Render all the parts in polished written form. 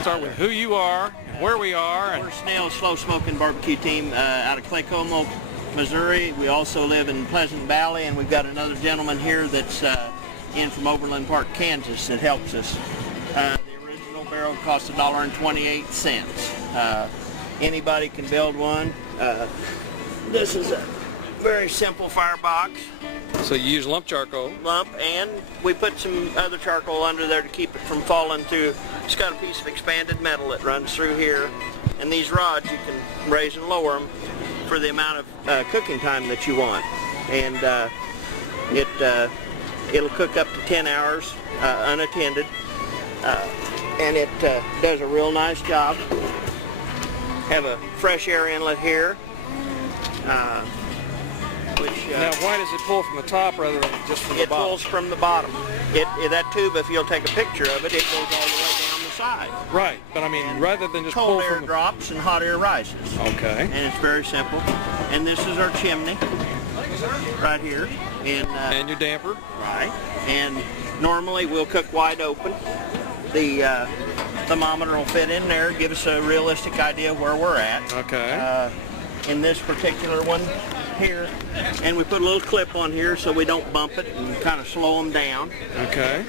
Let's start with who you are, and where we are. We're Snail's Slow Smoking Barbecue Team out of Claycomo, Missouri. We also live in Pleasant Valley, and we've got another gentleman here that's in from Overland Park, Kansas, that helps us. The original barrel costs $1.28. Anybody can build one. This is a very simple firebox. So you use lump charcoal? Lump, and we put some other charcoal under there to keep it from falling through. It's got a piece of expanded metal that runs through here, and these rods you can raise and lower them for the amount of cooking time that you want. And it'll cook up to 10 hours unattended, and it does a real nice job. Have a fresh air inlet here. Now, why does it pull from the top rather than just from the bottom? It pulls from the bottom. That tube, if you'll take a picture of it, it goes all the way down the side. Right, but I mean, and rather than just cold pull air from drops and hot air rises. Okay. And it's very simple. And this is our chimney, right here. And your damper. Right. And normally we'll cook wide open. The thermometer will fit in there, give us a realistic idea where we're at. Okay. In this particular one here, and we put a little clip on here so we don't bump it and kind of slow them down. Okay.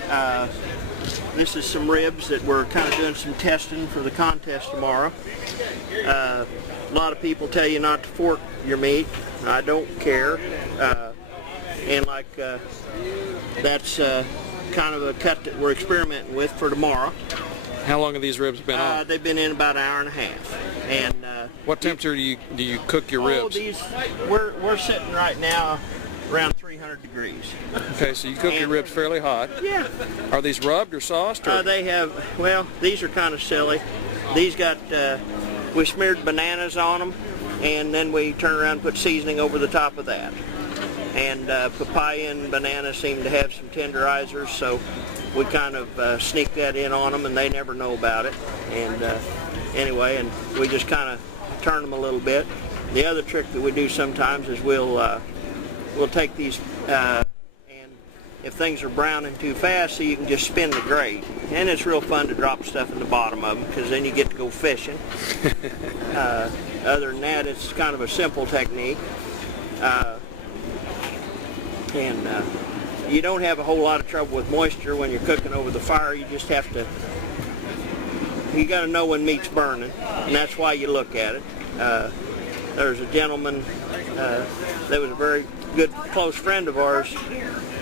This is some ribs that we're kind of doing some testing for the contest tomorrow. A lot of people tell you not to fork your meat. I don't care. And like that's kind of a cut that we're experimenting with for tomorrow. How long have these ribs been on? They've been in about an hour and a half. And what temperature do you cook your ribs? We're sitting right now around 300 degrees. Okay, so you cook your ribs fairly hot. Yeah. Are these rubbed or sauced? Or? They have, well, these are kind of silly. These got, we smeared bananas on them, and then we turn around and put seasoning over the top of that. And papaya and banana seem to have some tenderizers, so we kind of sneak that in on them, and they never know about it. And anyway, and we just kind of turn them a little bit. The other trick that we do sometimes is we'll take these, and if things are browning too fast, so you can just spin the grate. And it's real fun to drop stuff in the bottom of them, because then you get to go fishing. Other than that, it's kind of a simple technique. And you don't have a whole lot of trouble with moisture when you're cooking over the fire. You just have to, you got to know when meat's burning, and that's why you look at it. There's a gentleman that was a very good close friend of ours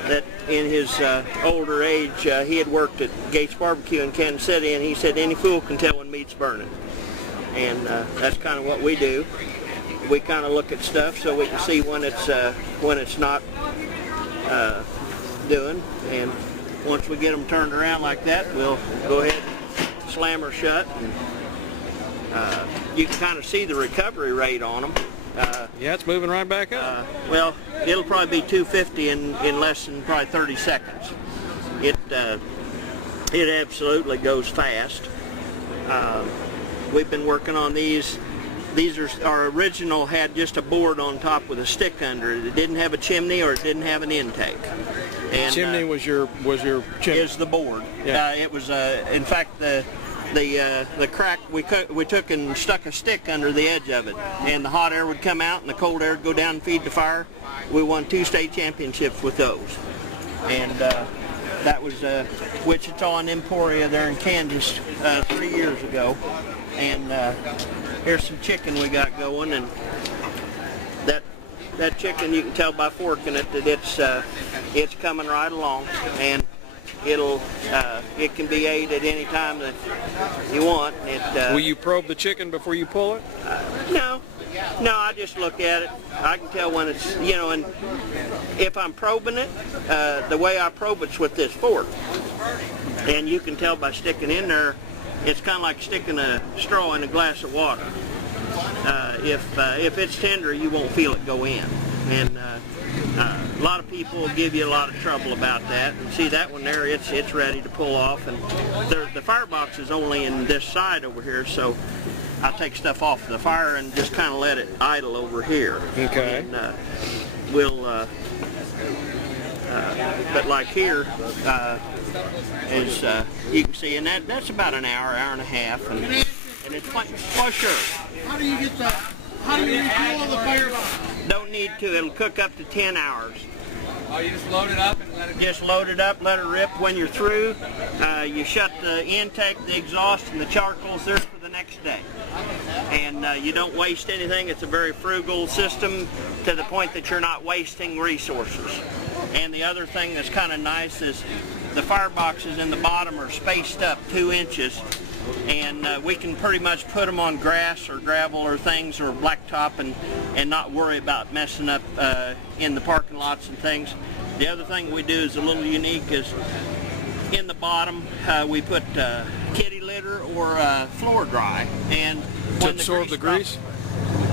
that in his older age, he had worked at Gates Barbecue in Kansas City, and he said any fool can tell when meat's burning. And that's kind of what we do. We kind of look at stuff so we can see when it's not doing, and once we get them turned around like that, we'll go ahead and slam her shut, and you can kind of see the recovery rate on them. Yeah, it's moving right back up. Well, it'll probably be 250 in less than probably 30 seconds. It absolutely goes fast. We've been working on these. These are our original, had just a board on top with a stick under it. It didn't have a chimney or it didn't have an intake. And chimney was your chimney. Is the board. Yeah. It was in fact the crack we took and stuck a stick under the edge of it, and the hot air would come out and the cold air would go down and feed the fire. We won 2 state championships with those, and that was Wichita and Emporia there in Kansas 3 years ago. And here's some chicken we got going, and that chicken, you can tell by forking it that it's coming right along, and it can be ate at any time that you want. Will you probe the chicken before you pull it? No, I just look at it. I can tell when it's, and if I'm probing it, the way I probe it's with this fork, and you can tell by sticking in there. It's kind of like sticking a straw in a glass of water. If it's tender, you won't feel it go in. And a lot of people will give you a lot of trouble about that. And see that one there, it's ready to pull off. And the firebox is only in this side over here, so I take stuff off the fire and just kind of let it idle over here. Okay. And we'll, but like here, as you can see, and that's about an hour, hour and a half, and it's for sure. How do you refuel the firebox? Don't need to. It'll cook up to 10 hours. Oh, you just load it up and let it... Just load it up, let it rip. When you're through, you shut the intake, the exhaust, and the charcoal's there for the next day. And you don't waste anything. It's a very frugal system to the point that you're not wasting resources. And the other thing that's kind of nice is the fireboxes in the bottom are spaced up 2 inches. And we can pretty much put them on grass or gravel or things or blacktop and not worry about messing up in the parking lots and things. The other thing we do is a little unique is in the bottom we put kitty litter or floor dry, and to absorb the grease,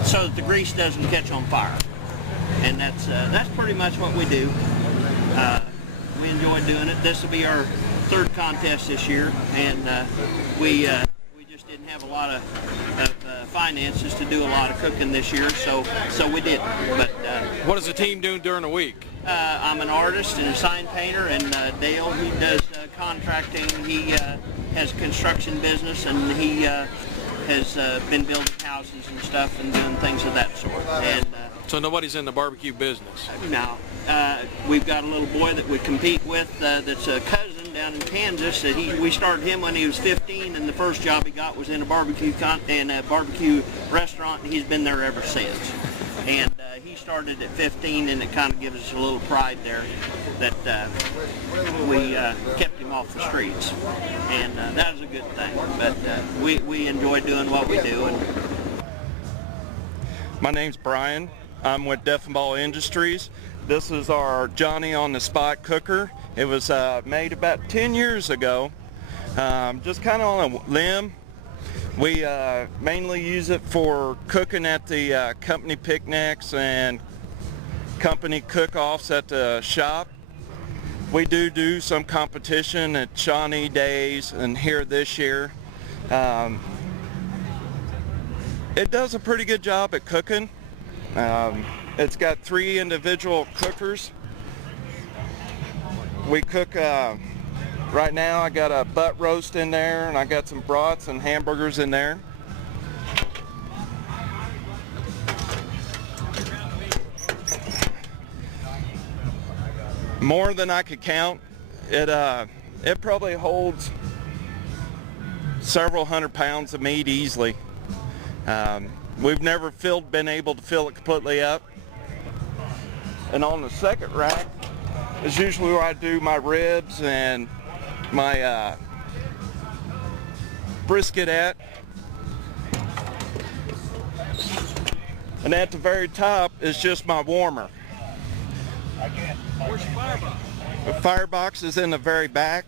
so that the grease doesn't catch on fire. And that's pretty much what we do. We enjoy doing it. This will be our 3rd contest this year, and we just didn't have a lot of finances to do a lot of cooking this year, so we didn't. But what is the team doing during the week? I'm an artist and a sign painter, and Dale, he does contracting. He has a construction business, and he has been building houses and stuff and doing things of that sort. And so nobody's in the barbecue business? No. We've got a little boy that we compete with that's a cousin down in Kansas. That we started him when he was 15, and the first job he got was in a barbecue restaurant, and he's been there ever since. And he started at 15, and it kind of gives us a little pride there that we kept him off the streets, and that was a good thing. But we enjoy doing what we do. And my name's Brian. I'm with Deaf and Ball Industries. This is our Johnny on the Spot cooker. It was made about 10 years ago, just kind of on a limb. We mainly use it for cooking at the company picnics and company cook-offs at the shop. We do some competition at Shawnee Days and here this year. It does a pretty good job at cooking. It's got 3 individual cookers. We cook, right now I got a butt roast in there, and I got some brats and hamburgers in there. More than I could count. It probably holds several hundred pounds of meat easily. We've never been able to fill it completely up. And on the second rack is usually where I do my ribs and my brisket at. And at the very top is just my warmer. Where's your firebox? The firebox is in the very back.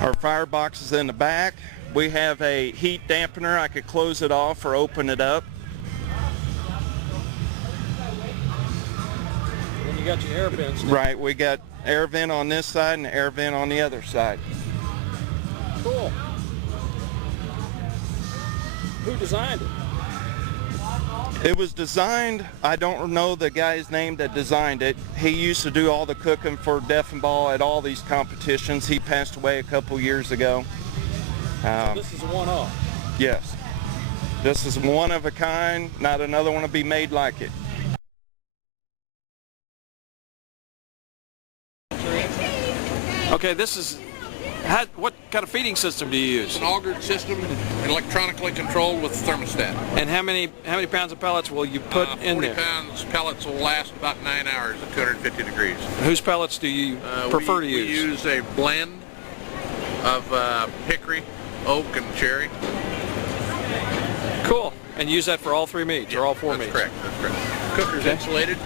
Our firebox is in the back. We have a heat dampener. I could close it off or open it up. And you got your air vents. Right, we got air vent on this side and air vent on the other side. Cool. Who designed it? It was designed, I don't know the guy's name that designed it. He used to do all the cooking for Deaf and Ball at all these competitions. He passed away a couple years ago. So this is a one-off? Yes. This is one of a kind, not another one to be made like it. Okay, this is, what kind of feeding system do you use? An augered system, electronically controlled with thermostat. And how many pounds of pellets will you put in 40 there? 40 pounds pellets will last about 9 hours at 250 degrees. Whose pellets do you prefer to use? We use a blend of hickory, oak, and cherry. Cool. And use that for all 3 meats, or all 4 meats? Correct. That's correct. Cooker's insulated.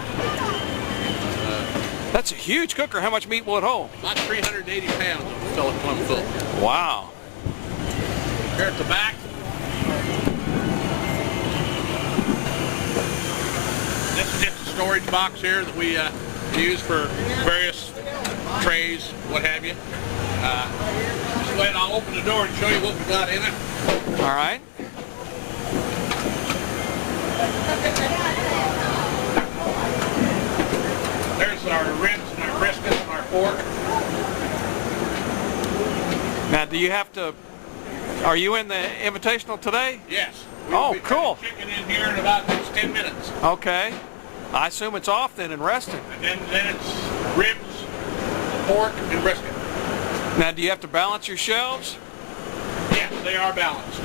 That's a huge cooker. How much meat will it hold? About 380 pounds of fill it plumb full. Wow. Here at the back, this is just a storage box here that we use for various trays, what have you. Just go ahead, I'll open the door and show you what we got in it. All right. pork. Now, do you have to? Are you in the invitational today? Yes. Oh, We'll be cool. cutting chicken in here in about next 10 minutes. Okay. I assume it's off then and resting. And then it's ribs, pork, and brisket. Now, do you have to balance your shelves? Yes, they are balanced.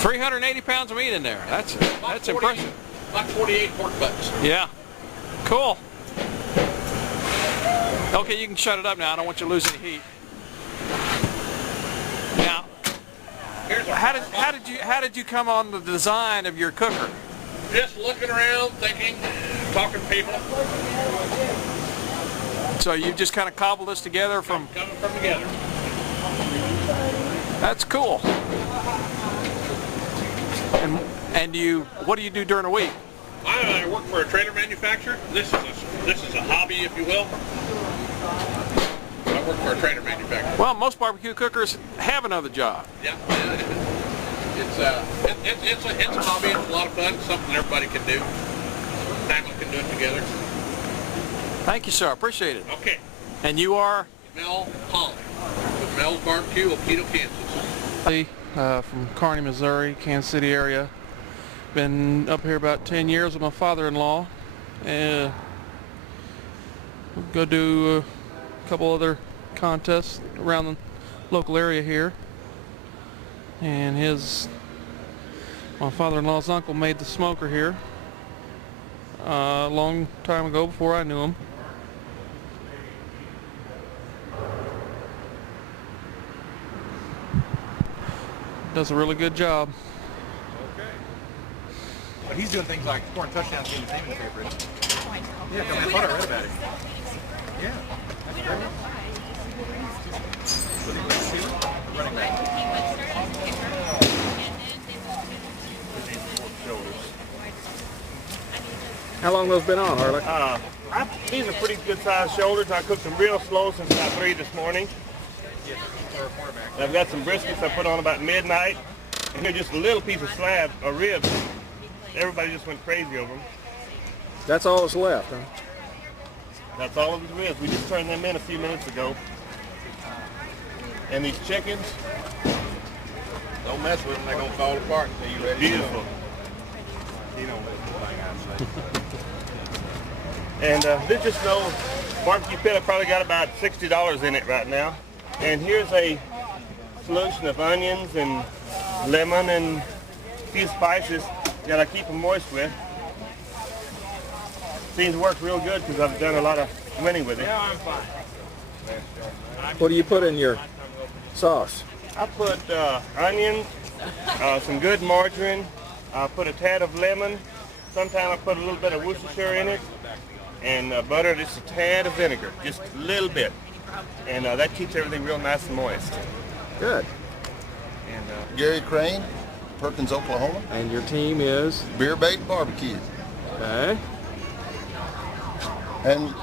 380 pounds of meat in there. That's impressive. About 48 pork butts. Yeah. Cool. Okay, you can shut it up now. I don't want you to lose any heat. Now, how did you come on the design of your cooker? Just looking around, thinking, talking to people. So you just kind of cobbled this together from? Coming from together. That's cool. And what do you do during the week? I work for a trailer manufacturer. This is a hobby, if you will. I work for a trailer manufacturer. Well, most barbecue cookers have another job. Yeah. It's a hobby. It's a lot of fun. It's something everybody can do. Family can do it together. Thank you, sir. I appreciate it. Okay. And you are? Mel Holly with Mel's Barbecue, Opedo, Kansas. From Kearney, Missouri, Kansas City area. Been up here about 10 years with my father-in-law. And we'll go do a couple other contests around the local area here. And my father-in-law's uncle made the smoker here a long time ago before I knew him. Does a really good job. Okay. But he's doing things like scoring touchdowns in the naming paper. Yeah, I thought I read about it. Yeah. That's great. Running back. How long those been on, Harley? These are pretty good sized shoulders. I cooked them real slow since about 3 this morning. I've got some briskets I put on about midnight. And here's just a little piece of slab of ribs. Everybody just went crazy over them. That's all that's left, huh? That's all of the ribs. We just turned them in a few minutes ago. And these chickens, Don't mess with them, they're going to fall apart until you're ready beautiful. to. You know what thing I say. And there's just no barbecue pit. I probably got about $60 in it right now. And here's a solution of onions and lemon and a few spices that I keep them moist with. Seems to work real good because I've done a lot of winning with it. Yeah, I'm fine. What do you put in your sauce? I put onions, some good margarine. I put a tad of lemon. Sometimes I put a little bit of Worcestershire in it. And butter, just a tad of vinegar, just a little bit. And that keeps everything real nice and moist. Good. And Gary Crane, Perkins, Oklahoma. And your team is? Beer Bait Barbecue. Okay. And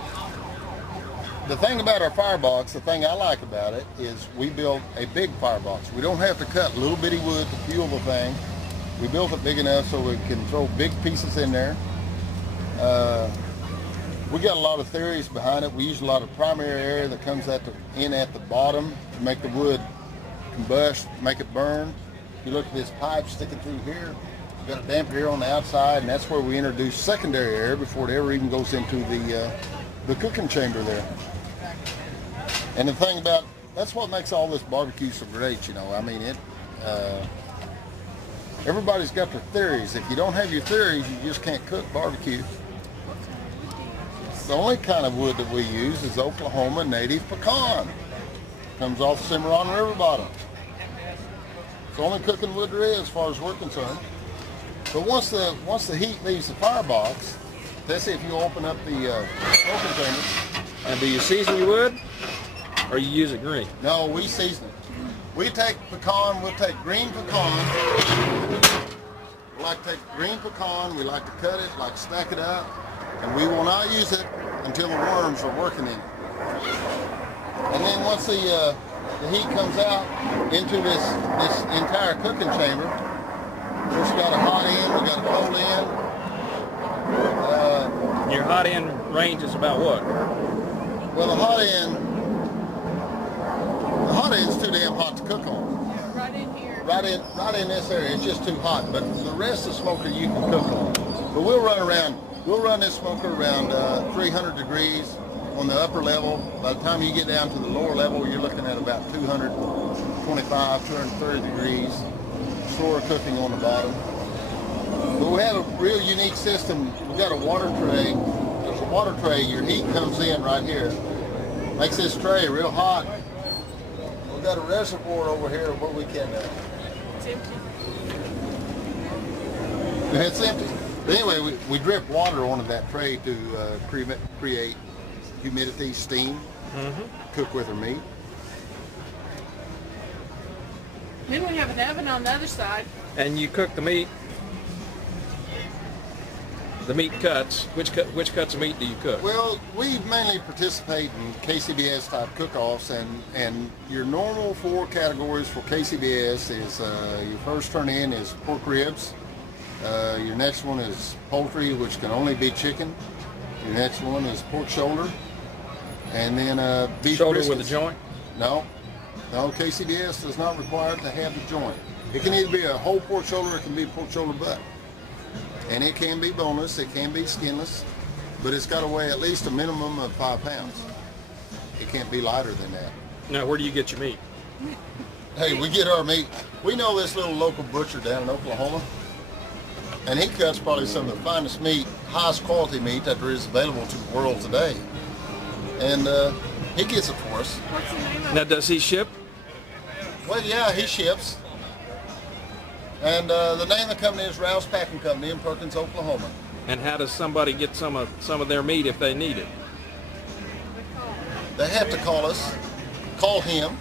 the thing about our firebox, the thing I like about it is we built a big firebox. We don't have to cut little bitty wood to fuel the thing. We built it big enough so we can throw big pieces in there. We got a lot of theories behind it. We use a lot of primary air that comes in at the bottom to make the wood combust, make it burn. If you look at this pipe sticking through here, we've got a damper air on the outside, and that's where we introduce secondary air before it ever even goes into the cooking chamber there. And the thing about, that's what makes all this barbecue so great, you know. I mean, everybody's got their theories. If you don't have your theories, you just can't cook barbecue. The only kind of wood that we use is Oklahoma native pecan. Comes off Cimarron River bottom. It's the only cooking wood there is as far as we're concerned. But once the heat leaves the firebox, let's say if you open up the smoking chamber. And do you season your wood? Or you use it green? No, we season it. We take pecan, we'll take green pecan. We like to take green pecan, we like to cut it, like to stack it up. And we will not use it until the worms are working in it. And then once the heat comes out into this entire cooking chamber, first we got a hot end, we got a cold end. Your hot end range is about what? Well, the hot end's too damn hot to cook on. Right in here. Right in this area, it's just too hot. But the rest of the smoker you can cook on. But we'll run this smoker around 300 degrees on the upper level. By the time you get down to the lower level, you're looking at about 225, 230 degrees. Slower cooking on the bottom. But we have a real unique system. We've got a water tray. There's a water tray. Your heat comes in right here. Makes this tray real hot. We've got a reservoir over here where we can... It's empty. It's empty. But anyway, we drip water onto that tray to create humidity, steam, cook with our meat. Then we have an oven on the other side. And you cook the meat. The meat cuts. Which cuts of meat do you cook? Well, we mainly participate in KCBS type cook-offs, and your normal 4 categories for KCBS is your first turn in is pork ribs. Your next one is poultry, which can only be chicken. Your next one is pork shoulder, and then beef shoulder briskets. with a joint? No, KCBS does not require it to have the joint. It can either be a whole pork shoulder, or it can be pork shoulder butt. And it can be boneless, it can be skinless, but it's got to weigh at least a minimum of 5 pounds. It can't be lighter than that. Now, where do you get your meat? Hey, we get our meat. We know this little local butcher down in Oklahoma, and he cuts probably some of the finest meat, highest quality meat that there is available to the world today. And he gets it for us. What's the name of Now, it? does he ship? Well, yeah, he ships. And the name of the company is Rouse Packing Company in Perkins, Oklahoma. And how does somebody get some of their meat if they need it? They have to call us, call him,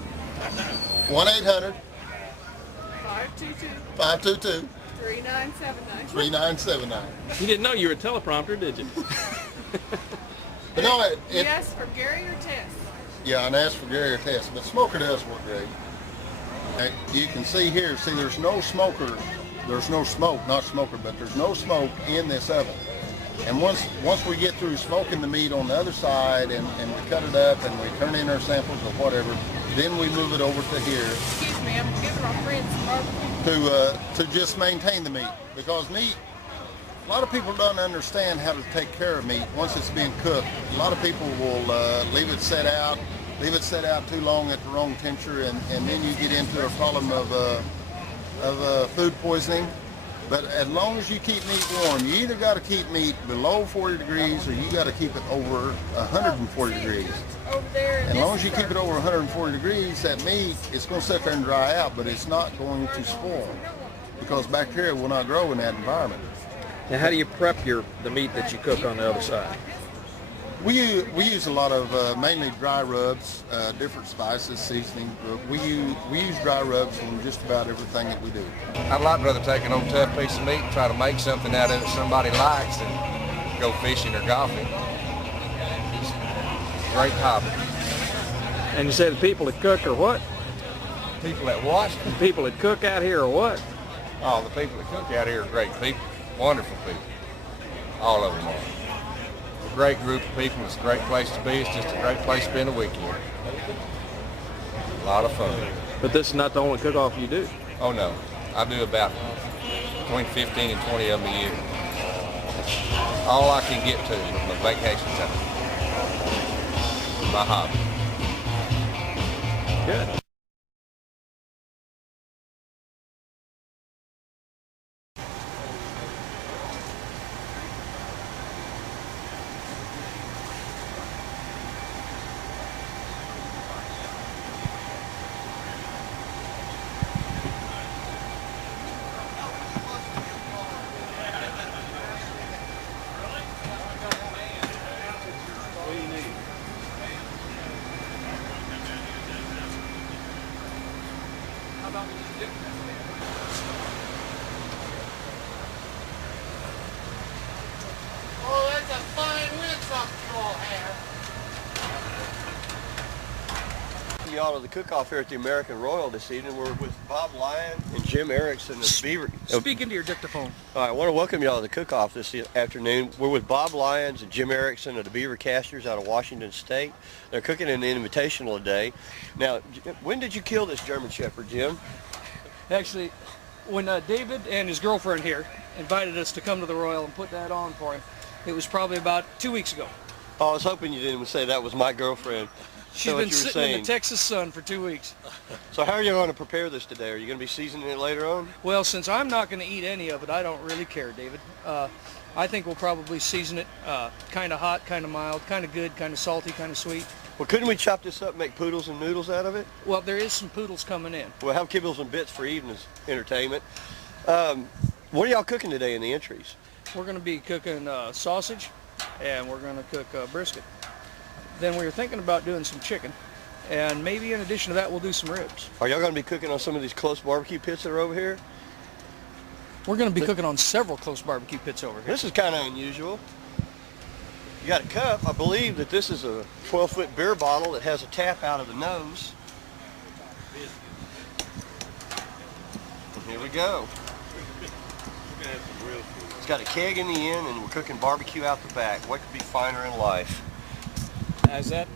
1-800 522 3979. 3979. You didn't know you were a teleprompter, did you? But no, You asked for Gary or Tess? yeah, and ask for Gary or Tess, but smoker does work great. You can see here, there's no smoker, there's no smoke, not smoker, but there's no smoke in this oven. And once we get through smoking the meat on the other side and we cut it up and we turn in our samples or whatever, then we move it over to here. Excuse me, I'm giving our friends some barbecue. To just maintain the meat, because meat, a lot of people don't understand how to take care of meat once it's being cooked. A lot of people will leave it set out too long at the wrong temperature, and then you get into a problem of food poisoning. But as long as you keep meat warm, you either got to keep meat below 40 degrees or you got to keep it over 140 degrees. Over there. And as long as you keep it over 140 degrees, that meat, it's going to sit there and dry out, but it's not going to spoil because bacteria will not grow in that environment. Now, how do you prep the meat that you cook on the other side? We use a lot of mainly dry rubs, different spices, seasoning. We use dry rubs on just about everything that we do. I'd like rather take an old tough piece of meat and try to make something out of it somebody likes than go fishing or golfing. It's a great hobby. And you say the people that cook are what? People that what? The people that cook out here are what? Oh, the people that cook out here are great people, wonderful people. All of them are. It's a great group of people. It's a great place to be. It's just a great place to spend a weekend. A lot of fun. But this is not the only cook-off you do. Oh no, I do about between 15 and 20 of them a year. All I can get to with my vacation time. My hobby. Good. y'all to the cook-off here at the American Royal this evening. We're with Bob Lyon and Jim Erickson of Beaver. Speak into your dictaphone. All right, I want to welcome y'all to the cook-off this afternoon. We're with Bob Lyons and Jim Erickson of the Beaver Casters out of Washington State. They're cooking an invitational today. Now, when did you kill this German Shepherd, Jim? Actually, when David and his girlfriend here invited us to come to the Royal and put that on for him, it was probably about 2 weeks ago. Oh, I was hoping you didn't say that was my girlfriend. She's been sitting in the Texas sun for 2 weeks. So how are you going to prepare this today? Are you going to be seasoning it later on? Well, since I'm not going to eat any of it, I don't really care, David. I think we'll probably season it kind of hot, kind of mild, kind of good, kind of salty, kind of sweet. Well, couldn't we chop this up and make poodles and noodles out of it? Well, there is some poodles coming in. We'll have kibbles and bits for evening entertainment. What are y'all cooking today in the entries? We're going to be cooking sausage, and we're going to cook brisket. Then we were thinking about doing some chicken, and maybe in addition to that, we'll do some ribs. Are y'all going to be cooking on some of these close barbecue pits that are over here? We're going to be cooking on several close barbecue pits over here. This is kind of unusual. You got a cup. I believe that this is a 12-foot beer bottle that has a tap out of the nose. And here we go. It's got a keg in the end, and we're cooking barbecue out the back. What could be finer in life? How's that?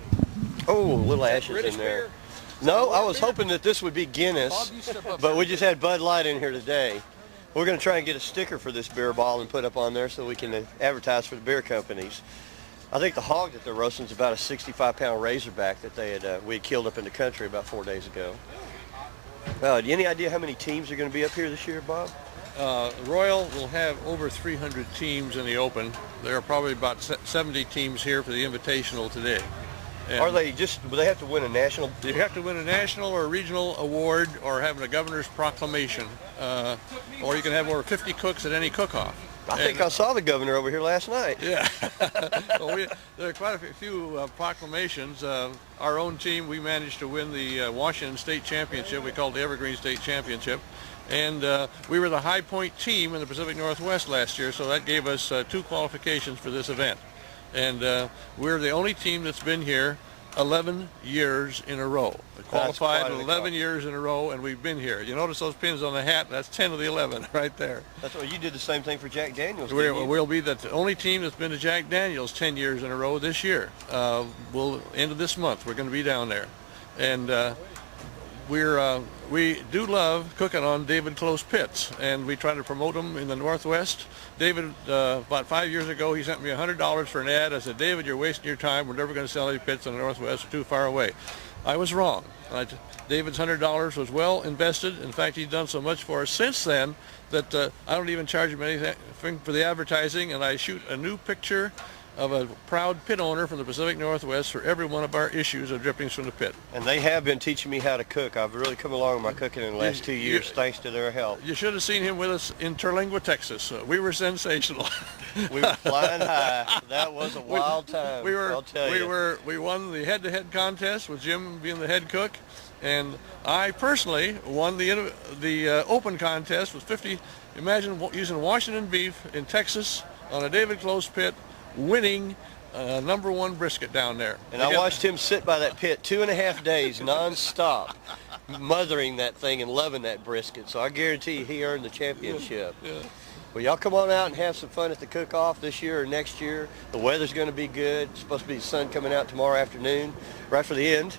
Oh, little ashes British in there. beer? No, I was hoping that this would be Guinness, but we just had Bud Light in here today. We're going to try and get a sticker for this beer bottle and put up on there so we can advertise for the beer companies. I think the hog that they're roasting is about a 65-pound razorback that we had killed up in the country about 4 days ago. Any idea how many teams are going to be up here this year, Bob? Royal will have over 300 teams in the Open. There are probably about 70 teams here for the Invitational today. And will they have to win a national? You have to win a national or a regional award or having a governor's proclamation. Or you can have over 50 cooks at any cook-off. I think I saw the governor over here last night. Yeah. Well, there are quite a few proclamations. Our own team, we managed to win the Washington State Championship. We called it the Evergreen State Championship. And we were the high point team in the Pacific Northwest last year, so that gave us 2 qualifications for this event. And we're the only team that's been here 11 years in a row. Qualified 11 years in a row, and we've been here. You notice those pins on the hat? That's 10 of the 11 right there. That's what you did the same thing for Jack Daniels. We'll be the only team that's been to Jack Daniels 10 years in a row this year. End of this month, we're going to be down there. And we do love cooking on David Close pits, and we try to promote them in the Northwest. David, about 5 years ago, he sent me $100 for an ad. I said, David, you're wasting your time. We're never going to sell any pits in the Northwest. We're too far away. I was wrong. David's $100 was well invested. In fact, he's done so much for us since then that I don't even charge him anything for the advertising, and I shoot a new picture of a proud pit owner from the Pacific Northwest for every one of our issues of Drippings from the Pit. And they have been teaching me how to cook. I've really come along with my cooking in the last 2 years thanks to their help. You should have seen him with us in Terlingua, Texas. We were sensational. We were flying high. That was a wild time, I'll tell you. We won the head-to-head contest with Jim being the head cook, and I personally won the open contest with 50. Imagine using Washington beef in Texas on a David Close pit, winning #1 brisket down there. And I watched him sit by that pit 2.5 days non-stop, mothering that thing and loving that brisket. So I guarantee you he earned the championship. Yeah. Well, y'all come on out and have some fun at the cook-off this year or next year. The weather's going to be good. It's supposed to be the sun coming out tomorrow afternoon, right for the end.